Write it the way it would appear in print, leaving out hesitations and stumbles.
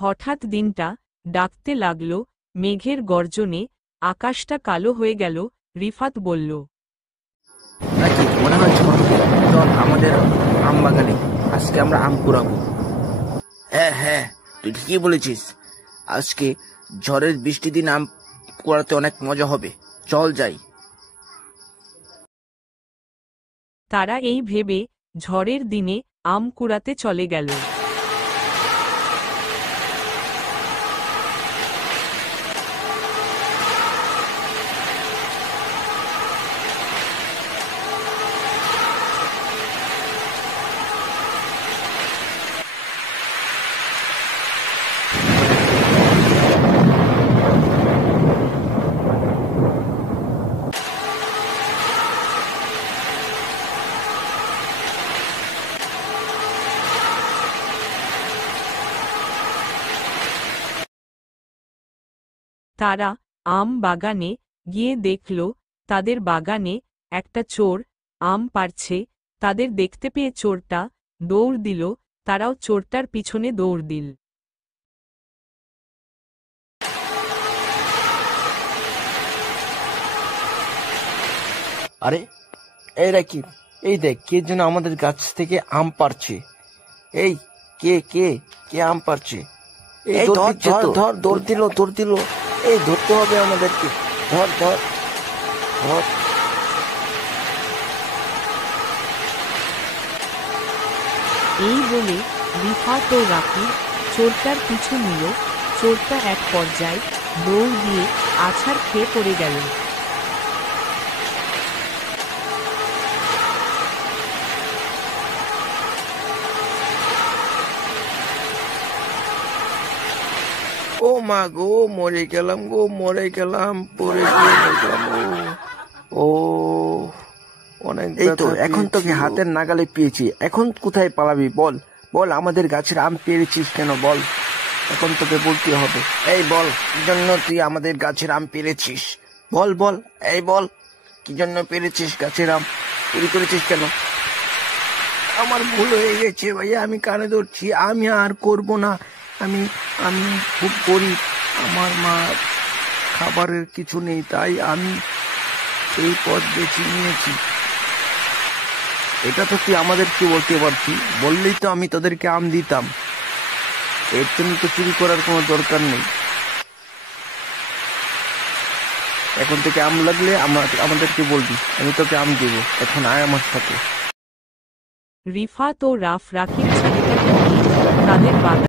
হঠাৎ দিনটা ডাকতে লাগল, মেঘের গর্জনে আকাশটা কালো হয়ে গেল। রিফাত বলল, নাকি মনে হয় ঝড় হবে? চল আমাদের আম বাগানে, আজকে আমরা আম কুড়াবো। হ্যাঁ হ্যাঁ, তুই ঠিকই বলেছিস, আজকে ঝড়ের বৃষ্টি দিন আম কুড়াতে অনেক মজা হবে, চল যাই। তারা এই ভেবে ঝড়ের দিনে আম কুড়াতে চলে গেল। তারা আম বাগানে গিয়ে দেখল, তাদের বাগানে একটা চোর আম পাড়ছে। তাদের দেখতে পেয়ে চোরটা দৌড় দিল, তারাও চোরটার পিছনে দৌড় দিল। আরে এরা কি? এই দেখ, কে যেন আমাদের গাছ থেকে আম পাড়ছে। এই কে কে কে আম পাড়ছে? এই ধর ধর ধর, দৌড় দিল। এই ধরতে হবে আমাদেরকে, ধর ধর ধর। এই বলে রিফাত ও রাকিব চোরটার পিছু নিল। চোরটা এক পর্যায়ে দৌড় দিয়ে আছাড় খেয়ে পড়ে গেল। ও মা গো, মরে গেলাম গো, মরে গেলাম, পড়ে গিয়ে মরে গেলাম ও অনেক। এই তো এখন তোকে হাতের নাগালে পেয়েছি, এখন কোথায় পালাবি? বল বল, আমাদের গাছের আম পেরেছিস কেন বল, এখন তোকে বলতে হবে। এই বল, কি জন্য তুই আমাদের গাছের আম পেরেছিস? বল বল, এই বল, কি জন্য পেরেছিস গাছের আম? চুরি করেছিস কেন? আমার ভুল হয়ে গেছে ভাইয়া, আমি কানে ধরছি, আমি আর করব না। আমি আমি খুব গরিব, আমার মা খাবারের কিছু নেই, তাই আমি এই পথ বেছে নিয়েছি। এটা তো তুই আমাদেরকে বলতে পারতি, বললেই তো আমি তোদেরকে আম দিতাম। এর জন্য তো চুরি করার কোনো দরকার নেই। এখন থেকে আম লাগলে আমাদেরকে বলবি, আমি তোকে আম দেব। এখন আয় আমার সাথে। রিফাত ও রাকিব ছেলেটাকে নিয়ে তাদের বাগানে